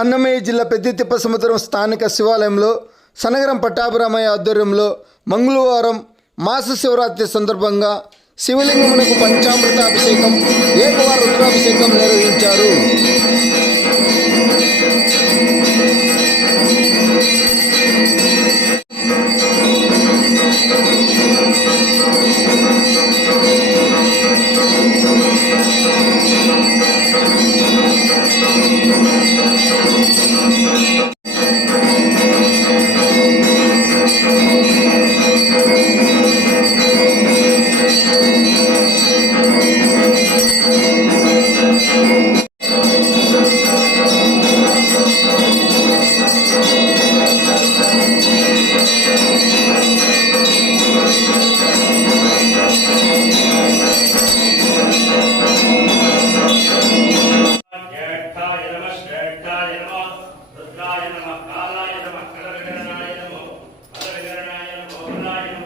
అన్నమయ్య జిల్లా పెద్దితిప్ప సముద్రం స్థానిక శివాలయంలో సనగరం పట్టాభిరామయ్య ఆధ్వర్యంలో మంగళవారం మాస శివరాత్రి సందర్భంగా శివలింగమునకు పంచామృతాభిషేకం, ఏకవార రుద్రాభిషేకం నిర్వహించారు.